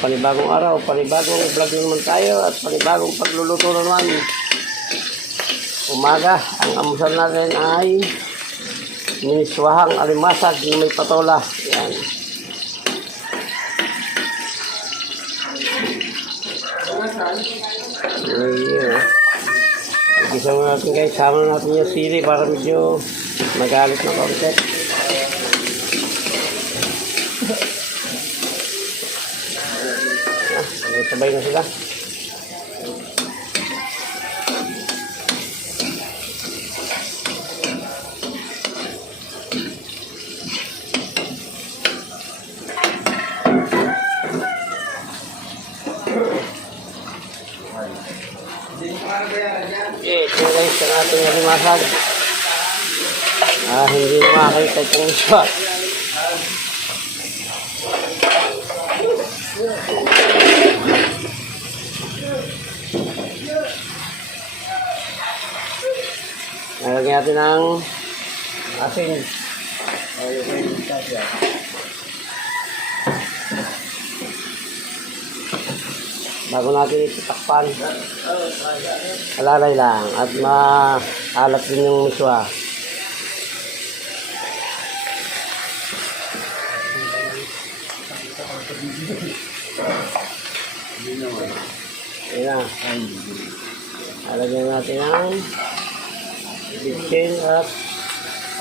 panibagong araw, panibagong vlog na naman tayo at panibagong pagluluto na naman. Umaga, ang amusal natin ay miniswahang alimasag na may patola. Yan. Ayan. Igisa mo natin guys, sama natin yung sili para medyo magalit na konti. Sabay na sila. Okay, ito guys ang ating alimasag. Hindi makakita itong iswa. Nalagyan natin ng asin. Bago natin ititakpan, alalay lang at maalat din yung miswa. Ayan na. Alagyan natin ng bitchin at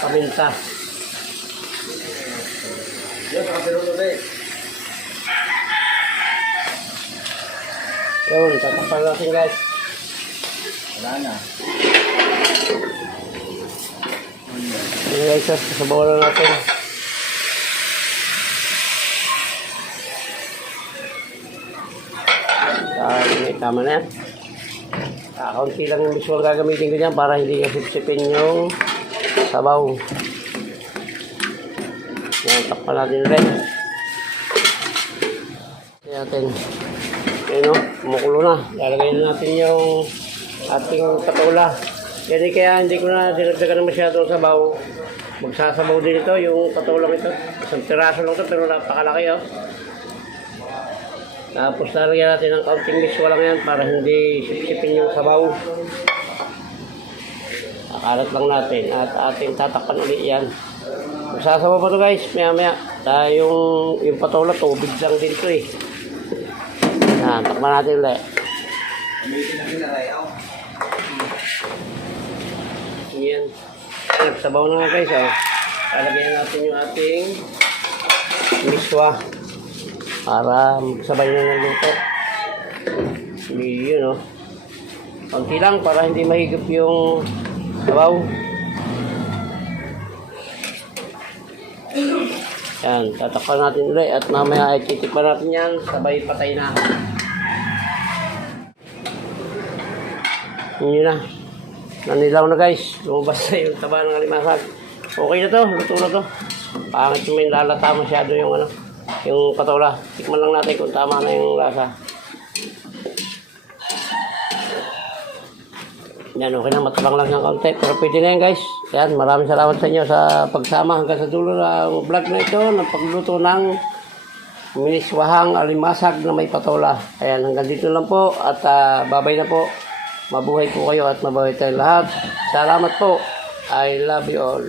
paminta. Yun, tatakpan natin guys. Wala na. Yun guys, sasabaw na natin. Tama na yan. Kaunti lang yung visual gagamitin ko dyan para hindi kasipsipin yung sabaw. Yan, takpan natin rin. Kaya natin. Ayun o, kumukulo na. Lalagay na natin yung ating patola. Yan kaya hindi ko na dinagdagan na masyado ang sabaw. Magsasabaw din ito, yung patolang ito. Isang piraso lang ito pero napakalaki o. Tapos lalagyan natin ng kaunting miswa lang yan para hindi sipsipin yung sabaw. Akalat lang natin at ating tatakpan ulit yan. Magsasabaw pa ito guys, maya maya. Yung patola, tubig lang din ito eh. Yan, takpan natin ulit. Yan. Nagsabaw na nga guys. Lalagyan natin yung ating miswa. Para sabay na ng luto. Yun o. Kunti lang para hindi mahigop yung sabaw. Yan, tatakpan natin ulit at mamaya ay titikpan natin yan. Sabay patay na. Yun na. Nanilaw na guys. Lumabas na yung taba ng alimasag. Okay na to. Luto na to. Pangit yung may lalata masyado yung yung patola. Tikman lang natin kung tama na yung lasa. Yan, okay na. Matabang lang ng kaunti. Pero pwede na yan guys. Yan, maraming salamat sa inyo sa pagsama hanggang sa dulo ng vlog na ito ng pagluto ng miniswahang alimasag na may patola. Ayan, hanggang dito lang po. At babay na po. Mabuhay po kayo at mabuhay tayong lahat. Salamat po. I love you all.